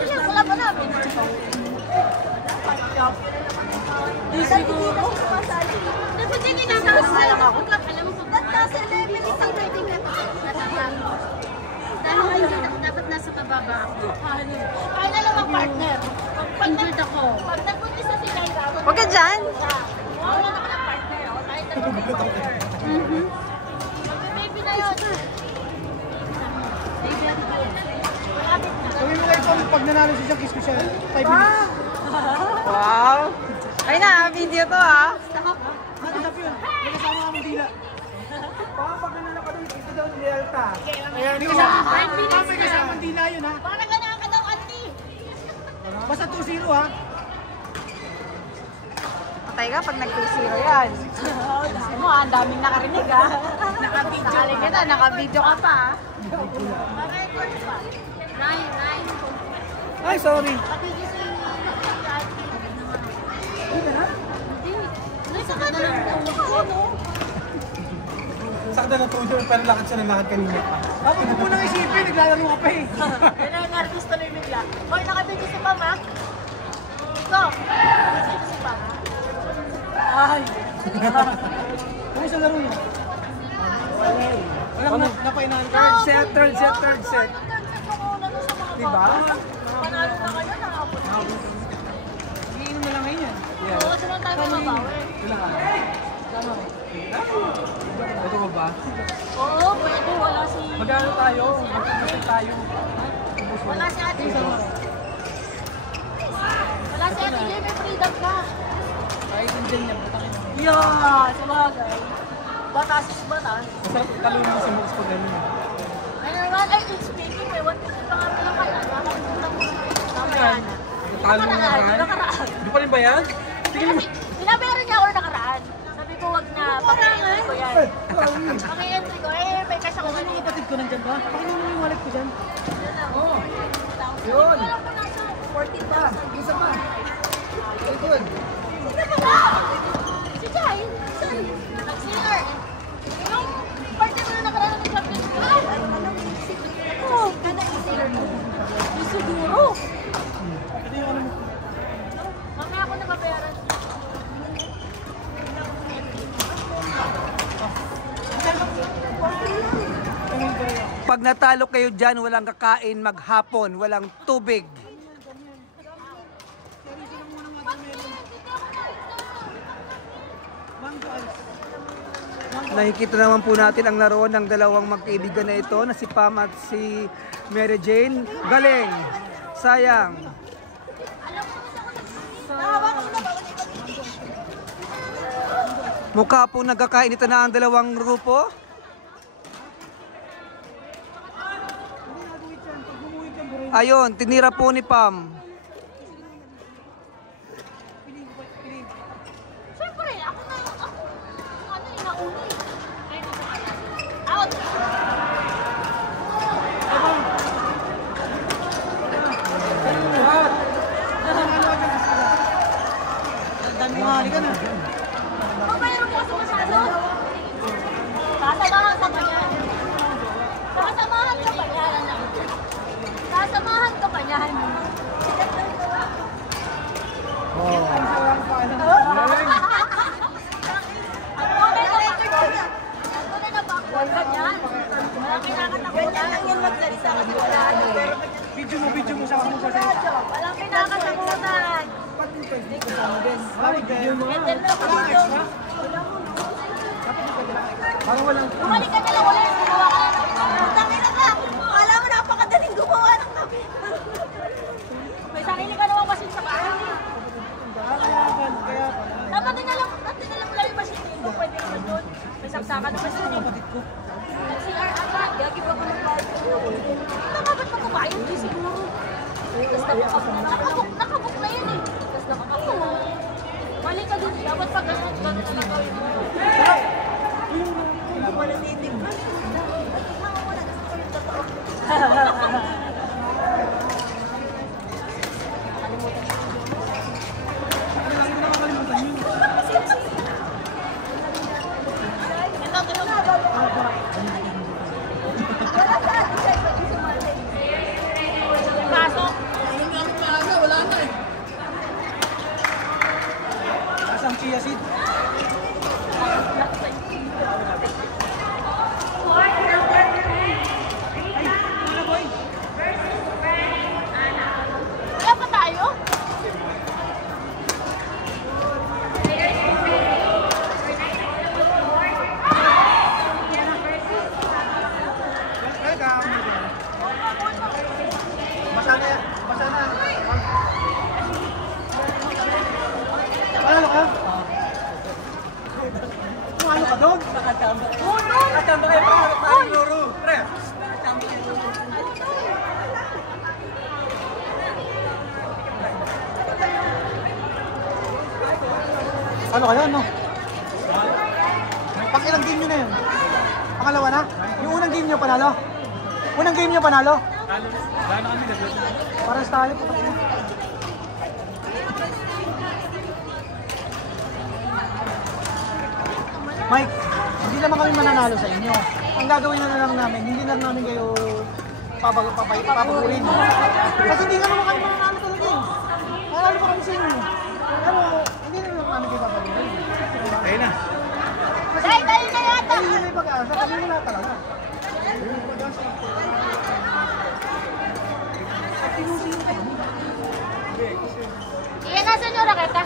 Sige, wala pa namin. Siguro. Dapat hindi nakakasaya ako. Alam mo, nasa level isang rating ka. Dahil dapat nasa kababa ako. Kaya na lang ang partner. Pag ako. Pag nag-isa si Laila. Huwag ka dyan. Wala na ka ng partner. Kahit na ng partner. Baby na yun. Gawin mo kayo pag nanalo siya, kiss ko siya 5 minutes. Wow. Ay na, video to ah. Ano na yun? May kasama ka mong dila. Pag nanalo ka doon, ito daw ni Delta. Kaya hindi kasama. May kasama mong dila yun ha. Parang ganaan ka daw, auntie. Basta 2-0 ha. Patay ka pag nag-2-0 yan. Mo, ang daming nakarinig ah. Nakabidyo ka. Nakabidyo ka pa ah. Record pa. Nine. Ay, sorry. Pati gising ni auntie. Hindi. Nasa ka na. Sakta na 2-0, pero lakad siya ng lakad kanina. Bakit mo munang isipin, naglalaro ka pa eh. Yan ang artista na yung bigla. Hoy, nakabidyo si Pam ha? Ito. Nakabidyo si Pam ha? Ay. Kung sa laro niya? Wala ko napainahan ka. Third set. Diba? Panalo na kayo, nakapot. Iinom na lang ngayon yan. Oo, saan tayo mababawi? Wala ka. Tama. Ito mo ba? Oo, pwede. Wala si... Magkano tayo? Magkano tayo? Wala si Ate J. Wala si Ate J, may freedom ka. Ay, din niya. Patakin mo. Yeah, sabagay. Batas is batas. Masarap talo mo sa mga pag gano'n. Ano naman, ay, speaking, may 150 pa nga pala kaya. Nakakalimutan ko. Mamaya na. Talo mo Nakaraan. Di pa rin ba yan? Kasi, binabayaran niya ako nakaraan. Sabi ko, wag na, paki-entry ko yan. Paki-entry ko, may cash ako Ano kanina. yung kapatid ko nandyan ba? Pakinggan mo yung wallet ko dyan. Yun na. Oo. Yun. Wala ko nasa 14,000. Isa pa. Very good. Sino ba? Si Jai? Saan? Nag-singer. Yung party mo na nakaraan ng Champions League. Ay, ano? Ganda yung singer. Siguro. Ito yung ano mo. Mamaya ako nababayaran. Pag natalo kayo dyan, walang kakain maghapon, walang tubig. Nakikita naman po natin ang laro ng dalawang magkaibigan na ito na si Pam at si Mary Jane. Galing! Sayang! Mukha po nagkakain ito na ang dalawang grupo. Ayun, tinira po ni Pam. Siyempre, ako na, ano, inauna eh. Out! Dami ka na. Papayaran mo kasi masyado. Sasamahan ka pa yan. Sasamahan ka pa yan, anak. Sasamahan ka pa yan. Oh. Ang tunay na backward. Ang tunay na backward ka yan. Walang kinakatakutan. Ganyan lang yung magsalita kasi wala ano. Video mo sa ako sa salita. Walang kinakatakutan. Ay, video mo. Ito na video. Parang walang... Bumalik ka na lang ulit. Gumawa ka na ng tangina ka. Alam mo, napakadaling gumawa ng tabi. May sarili ka naman machine sa bahay. Dapat din alam lang yung machine dito. Pwede naman doon. May saksakan naman doon. Kapatid ko. CR ata. Gagi pa ko ng bar. Tama ba't magkabayo? Hindi siguro. Tapos nakabuk na yan eh. Tapos nakakabuk. Balik ka doon. Dapat pag gano'n na lang gawin mo. Hindi mo natitignan. Natignan ko muna. Gusto ko yung totoo. Pasok. Talo kayo, no? Pang ilang game nyo na yun? Pangalawa na? Yung unang game nyo panalo? Unang game nyo panalo? Gano'n kami nag-wait na. Paras tayo. Mike, hindi naman kami mananalo sa inyo. Ang gagawin na lang namin, hindi na namin kayo papagurin. Kasi hindi naman kami mananalo talaga eh. Mananalo pa kami sa inyo. Pero hindi na naman namin kayo papagurin. Ayun na. Kasi tayo na yata. Kami may pag-asa, kami wala talaga. Iyan, nasan yung raketa?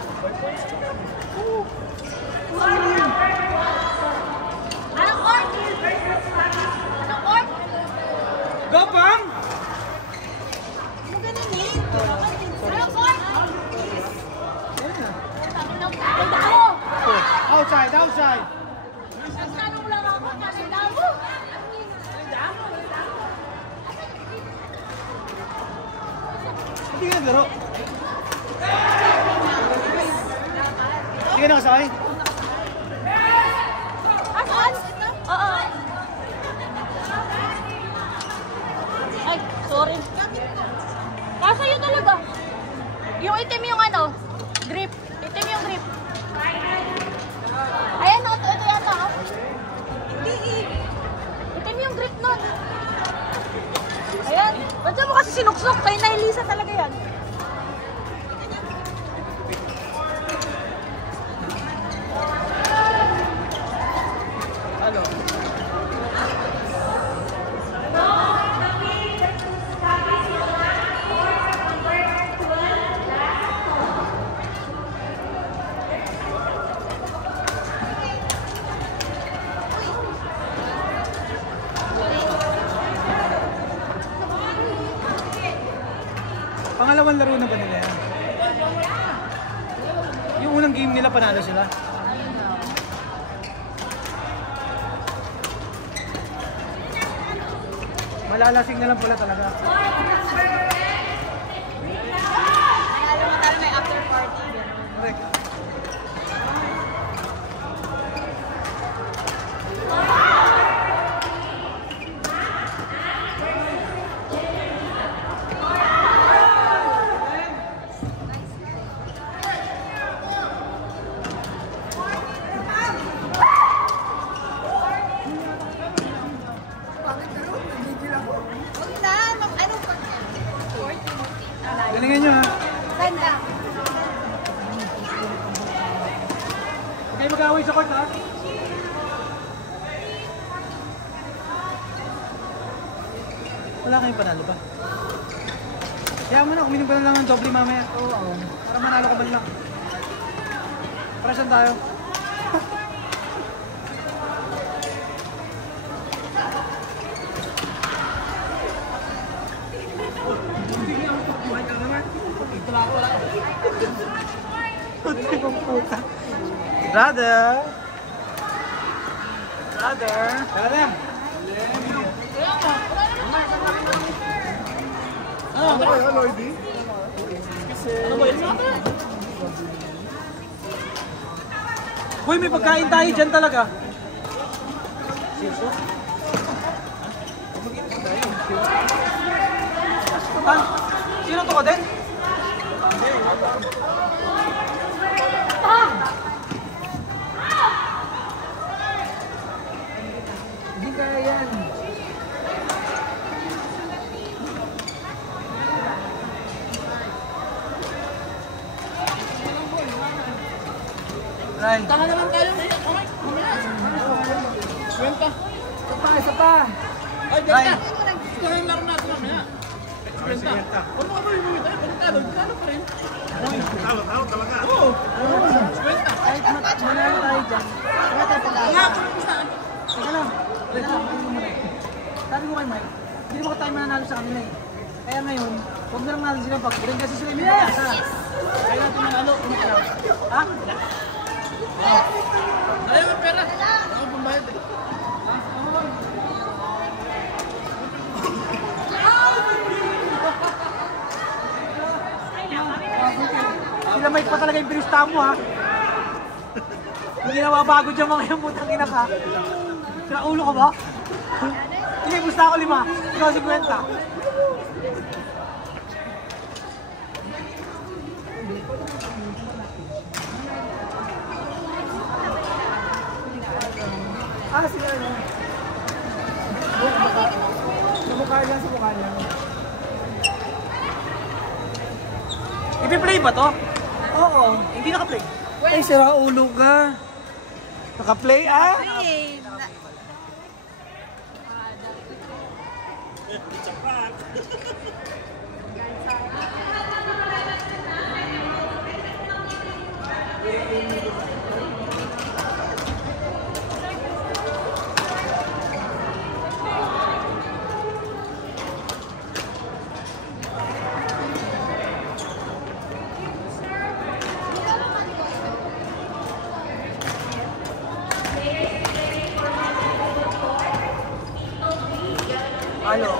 Anong court? Anong court? Go, Pam! Anong court? Ang damo! Outside, outside. Nagtanong lang ako, ang damo! Hindi ka naglaro. Hindi ka nakasakay. Asan? Oo. Ay, sorry. Kaso yun talaga. Yung itim yung ano, grip. Itim yung grip. Ayan, ito yata. Oh. Itim yung grip nun. Ayan. Ba't mo kasi sinuksok? Kaya na Elisa talaga yan. Pangalawang laro na ba nila yan? Yung unang game nila, panalo sila. Malalasing na lang pala talaga. Alam mo tayo may after party. Correct. Galingan nyo ha. Ganda. Huwag kayo mag-away sa court ha. Wala kayong panalo ba? Kaya mo na, uminom ka na lang ng doble mamaya. Oo. Para manalo ka ba lang. Para saan tayo? Brother! Brother! Brother! Ano ba yun, Lordy? Ano ba yun? Hoy, may pagkain tayo dyan talaga. Sino to ka din? Hindi kaya yan. Right. Tanga naman tayo. Kwenta. Isa pa. Ay, Right. ganda. Ito yung laro natin mamaya. Kwenta. Kung ano yung mga tayo, pagkatalo, talo pa rin. Talo talaga. Oo. Kwenta. Kahit manalo tayo dyan. Kaya tayo pala. Kaya ako lang isa. Teka lang. Teka lang. Sabi ko kay Mike, hindi naman tayo mananalo sa kanila eh. Kaya ngayon, huwag na lang natin sila pag-uling kasi sila yung may pag-asa. Kaya natin manalo. Ha? Ayaw ang pera. Ako pambayad eh. Sila Mike pa talaga yung pinista mo ha. Hindi na mabago dyan mga yung putang ina ka. Sira ulo ka ba? Hindi, gusto ako 5. Ikaw 50. Ah, sila ano? Sa mukha lang, sa mukha lang. Ipi-play ba to? Oo, hindi naka-play. Ay, sira ulo ka. Naka-play ah? Ano?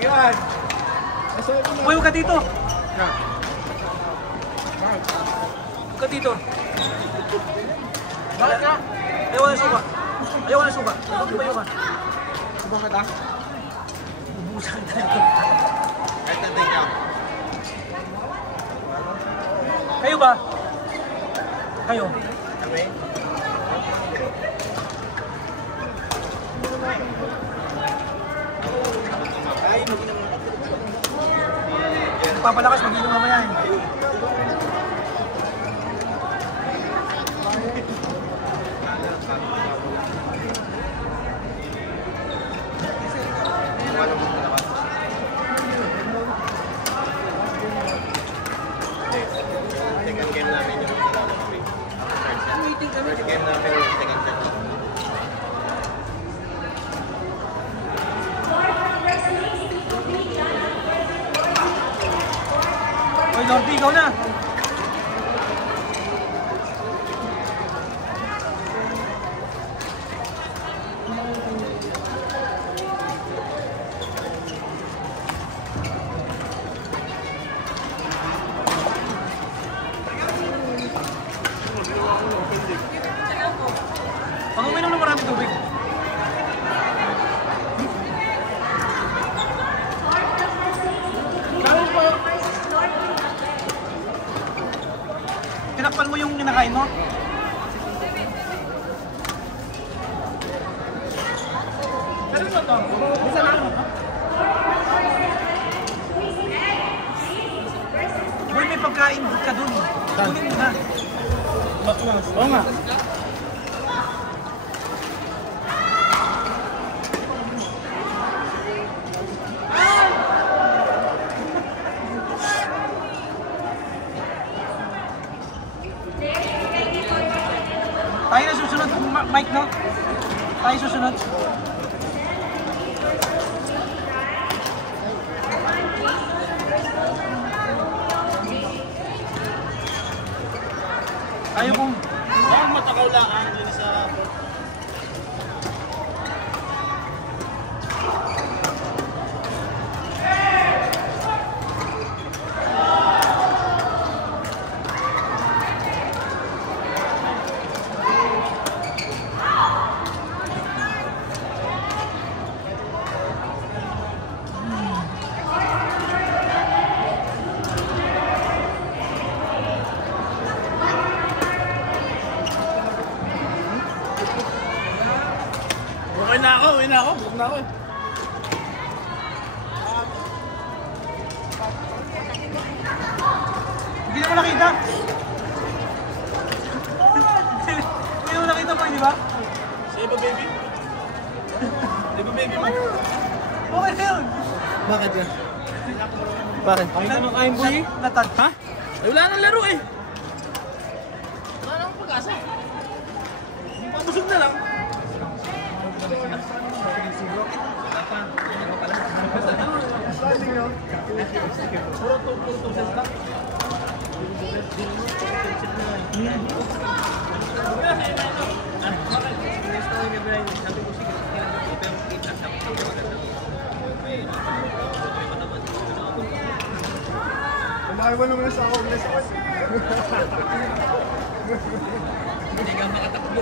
Yan. Uy, huwag ka dito! Huwag ka dito! Bakit ka? Ayaw na suka! Ayaw na suka! Ayaw ka! Subang kita? Bubusan tayo. Kahit nanday ka. Kayo ba? Kayo? Kami? Ay, mag-inam na. Papalakas, mag-inom mamaya eh. Second game namin yung first game namin yung second set. Uy, Lordy, ikaw na! Pag uminom na maraming tubig. Tinakpan mo yung kinakain mo? Pero mo to? Bisa na mo to? Boy, may pagkain ka dun. Kunin mo na. Oo nga. Tayo na susunod, Mike, no? Tayo susunod. Tayo kung... Huwag matakaw lang ang dito sa... Uwi na ako. Busog na ako eh. Hindi na mo nakita. Hindi mo nakita mo, di ba? Sa iba baby? Iba baby mo? Okay na yun. Bakit yan? Bakit? Ay, namakain boy. Natag. Ha? Ay, wala nang laro eh. Wala nang pag-asa. Busog na lang. Sabi ko sige, pero kita sa Kumakawa naman sa ako. hindi ka makatakbo.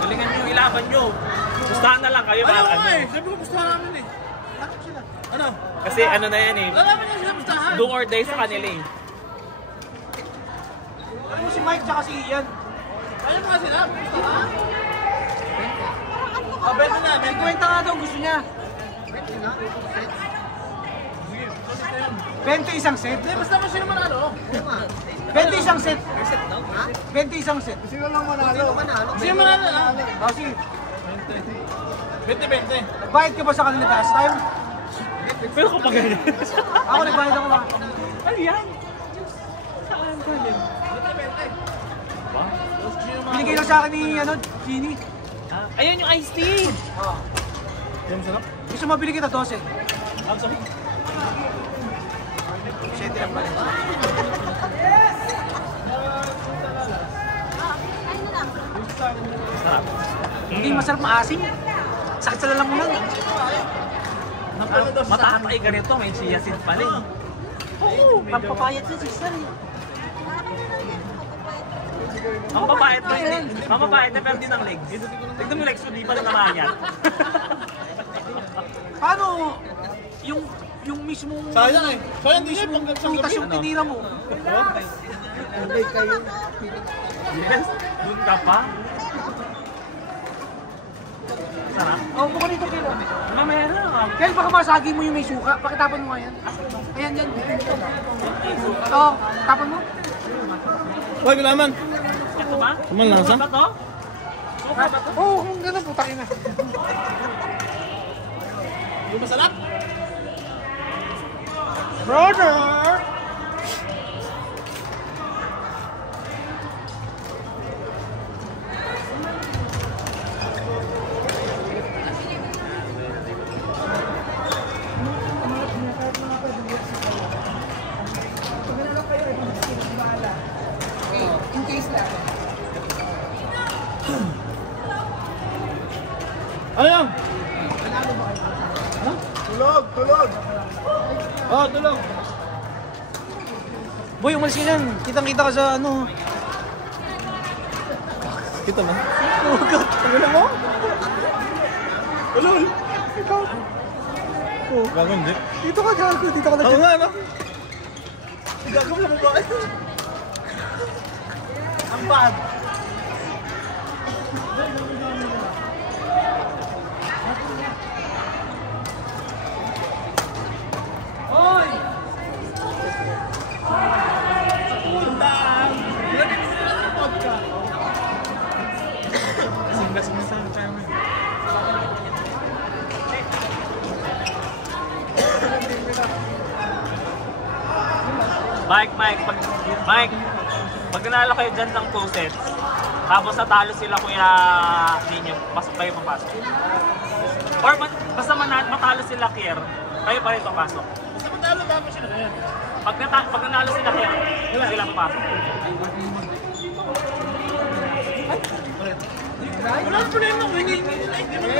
Galingan niyo yung ilaban niyo. Gustahan na lang kayo. Ayaw ano. nga eh. Sabi ko gusto namin eh. Takot sila. Ano? Kasi ano na yan eh. Lalaman niya sila gustahan. Do or die sa kanila eh. Ano mo si Mike tsaka si Ian? Ayaw mo nga sila. Gustahan. Benta na. May kwenta nga daw gusto niya. 20 isang set. Hindi, basta mo sila manalo. 20 isang set. 20 isang set. Sino lang manalo? Sino manalo na? O sige, 20-20. nagbayad ka ba sa kanila last time? Pero kapag ganyan. Ako nagbayad ako ba? Ano yan? Saan ka din? Binigay lang sa akin ni Genie. Ayun yung iced tea! Oh. Yan sarap. Gusto mabili kita 12. Ang sarap. 7 lang pala. Hindi masarap maasim. Sakit sa lalamunan. Matatay ka nito, may chia seed pala eh. Oo, pampapayat sa sister eh. Ang babayad na hindi. Ang babayad na pero di ng legs. Tignan mo yung legs ko, di pa na naman yan. Paano yung mismo Sayang eh. Sayang di siya panggat sa prutas gabi. yung tinira mo? Yes, doon ka pa. Sarap. Oo, buka dito kilo. Mamaya na. Kaya baka masagi mo yung may suka. Pakitapon mo nga yan. Ayan yan. Oo, tapon mo. Uy, gulaman. Ito ba? Kuman lang sa? Suka to? Suka ba to? Oo, kung gano'n putakin na. Yung masarap. Brother! In case lang. Ano yan? Tulog, tulog. Oh, tulog. Boy, umalis ka yan. Kitang-kita ka sa ano. Kita man. Oh God, ano mo? Ulol. Ikaw. Oh, Gago hindi. dito ka gago. Dito ka na Oo dyan. nga, no? Gago mo na ba? Ang bad. Hoy! Pag nanalo kayo dyan ng 2 sets, tapos natalo sila Kuya Ninyo, pasok kayo papasok. Or basta matalo sila Kier, kayo pa rin papasok. Basta matalo dapat sila kaya. Pag nanalo sila Kier, sila papasok. Wala ang problema. Hindi mo na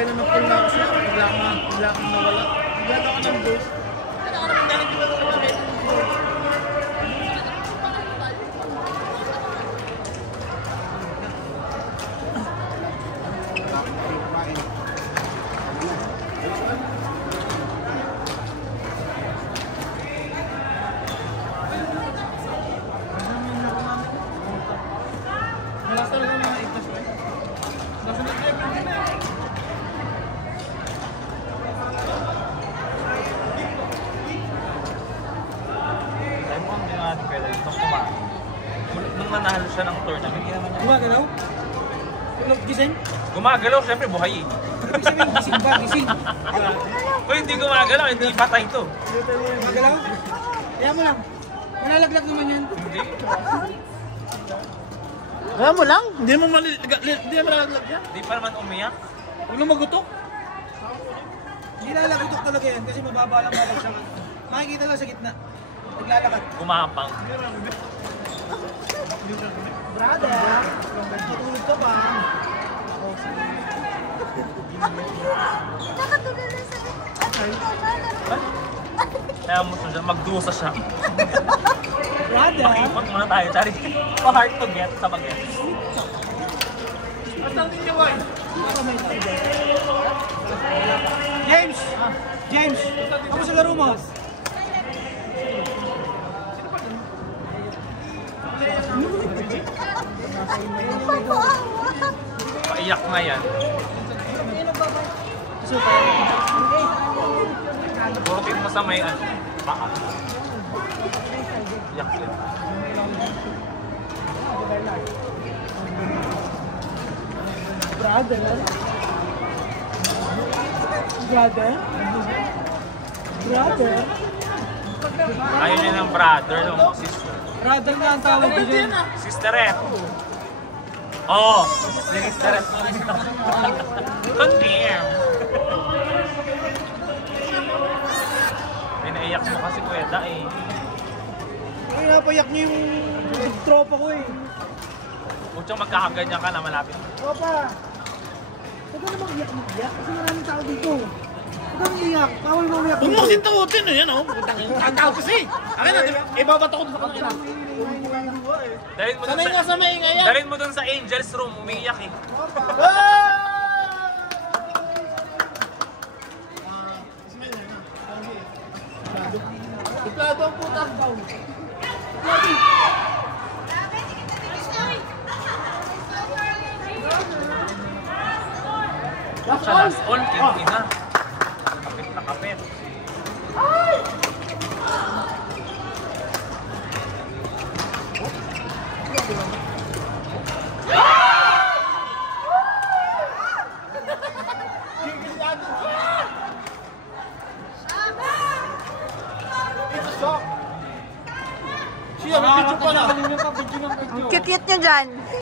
kailan na pull na ako siya, bigla kang nawala. Bigla ako ng boost. Ano ka naman galing diba sa mga malas talaga mga itas ko eh. Nasunod na yung Nung nanalo siya ng tournament, hindi naman niya. Gumagalaw? Gising? Gumagalaw, syempre buhay eh. Ibig sabihin, gising ba? Gising? Kung hindi gumagalaw, hindi patay to. Gumagalaw? Kaya mo lang. Malalaglag naman yan. Hindi. kaya mo lang, hindi mo malalaglag yan. Hindi pa naman umiyak. Huwag lang magutok. Hindi lalagutok talaga yan kasi mababa lang balak siya. Makikita lang sa gitna. Naglalakad. Gumapang. Brother, matulog ka ba? Nakatulog na sa Kaya mo siya, magdusa siya. Brother? Pakipot muna tayo, Chari. Pa-hard to get sa mag-gets. At ang din yung James! James! Ako sa laro mo? Paiyak na yan. Burutin mo sa may paa. Iyak yan. Brother? Brother? Brother? Ayaw niya ng brother, no? Sister. Brother nga ang tawag ko dyan. Sisterette. Oo. Sisterette. Confirm. Pinaiyak mo kasi Kuya Da eh. Ay, napayak niyo yung tropa ko eh. Huwag siyang magkakaganyan ka na malapit. Tropa! Huwag ka namang iyak-iyak kasi maraming tao dito. Huwag kang iyak. Bawal mo umiyak Huwag mo dito. kasi takutin eh, yan o. Ang tao kasi. Akin na, ibabato ko sa kanila. Dalhin mo dun Sanay nga sa, sa maingay yan. dalhin mo dun sa Angel's room, umiiyak eh. Tuplado ang puta. Sa last all, kinti na. Kapit na kapit. Siya, may picture pala. Ang cute-cute nyo dyan.